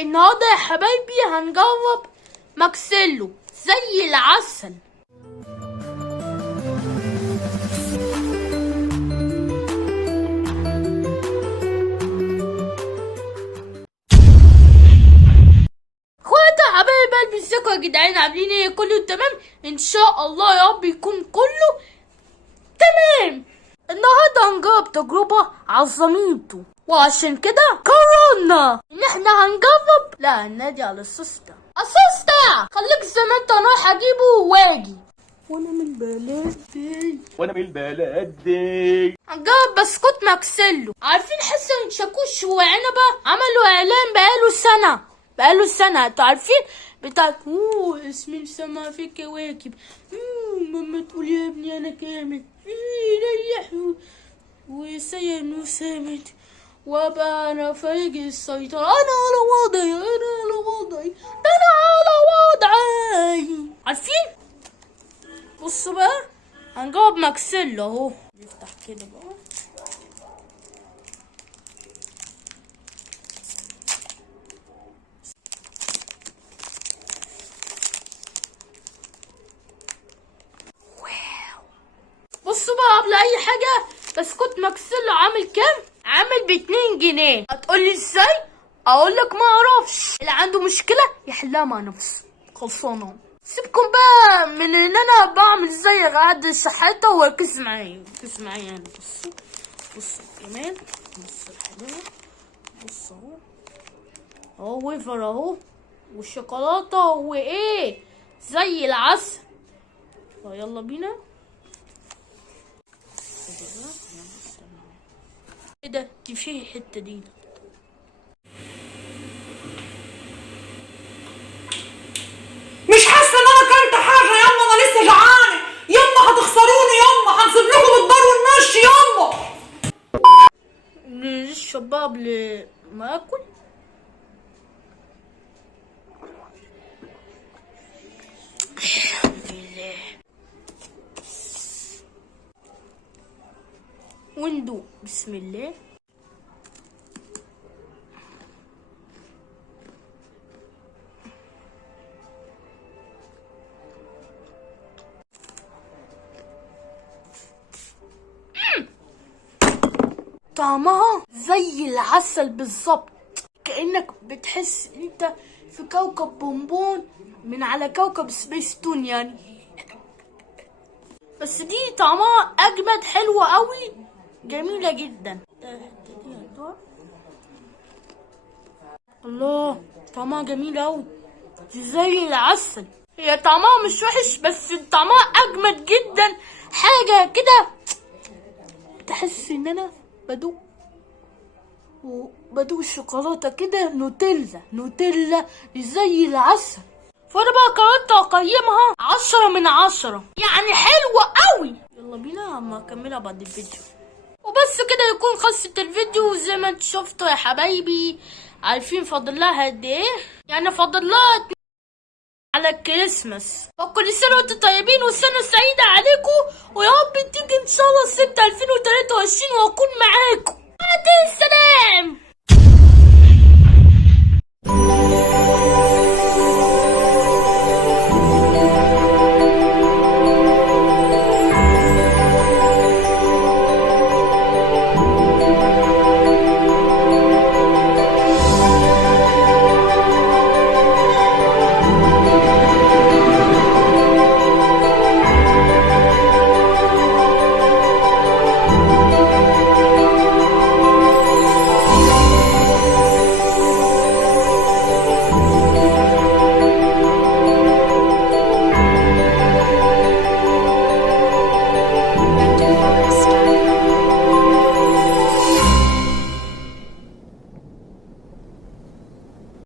النهارده يا حبايبي هنجرب ماكسيلو زي العسل. اخواتي يا حبايبي قلبي، ازيكم يا جدعان؟ عاملين ايه؟ كله تمام ان شاء الله، يا رب يكون كله تمام. النهارده هنجرب تجربه عظميته، وعشان كده قررنا ان احنا هنجرب. لا هننادي على السوسته. السوسته خليك زي ما انت، رايح اجيبه واجي. وانا من بلدي هنجرب بسكوت ماكسيلو. عارفين حسن شاكوش وعنبه عملوا اعلان بقاله سنه انتوا عارفين بتاعت اسم السما في كواكب. ماما تقول يا ابني انا كامل ريح وسيم وسامت وابقى انا فايق السيطرة. انا على وضعي ده انا على وضعي. عارفين؟ بصوا بقى هنجرب ماكسيلو اهو. نفتح كده بقى. بصوا بقى قبل اي حاجة، بسكوت ماكسيلو عامل كام؟ عامل ب2 جنيه. هتقولي ازاي؟ اقولك ما اعرفش. اللي عنده مشكلة يحلها مع نفسه. خلصانة. سيبكم بقى من ان انا بعمل زي قعد الشحاتة وركزوا معايا يعني. بصوا كمان، بصوا الحلاوة، بصوا اهو ويفر اهو، والشوكولاتة وايه زي العسل. يلا بينا. ايه ده؟ دي فيه الحته دي. مش حاسه ان انا اكلت حاجه ياما، انا لسه جعانه ياما. هتخسروني ياما، هنسيب لكم الدار ونمشي ياما. نشرب بقى قبل ما اكل. الحمد لله. وندوق. بسم الله. طعمها زي العسل بالظبط، كأنك بتحس انت في كوكب بونبون من على كوكب سبيس تون يعني. بس دي طعمها اجمد، حلوة قوي، جميلة جدا. الله، طعمها جميل قوي، زي العسل. هي طعمها مش وحش، بس طعمها اجمد جدا. حاجة كده تحس ان انا بدوق الشوكولاتة كده. نوتيلا زي العسل. فانا بقى قررت اقيمها 10 من 10، يعني حلوة قوي. يلا بينا اما اكملها بعد الفيديو. وبس كده يكون خلصت الفيديو. زي ما انتوا شفتوا يا حبايبي، عارفين فاضل لها قد ايه؟ يعني فاضل لها على الكريسماس. فكل سنة وانتم طيبين وسنة سعيدة عليكم، ويا رب تيجي ان شاء الله 6 2023 واكون معاكم. السلام.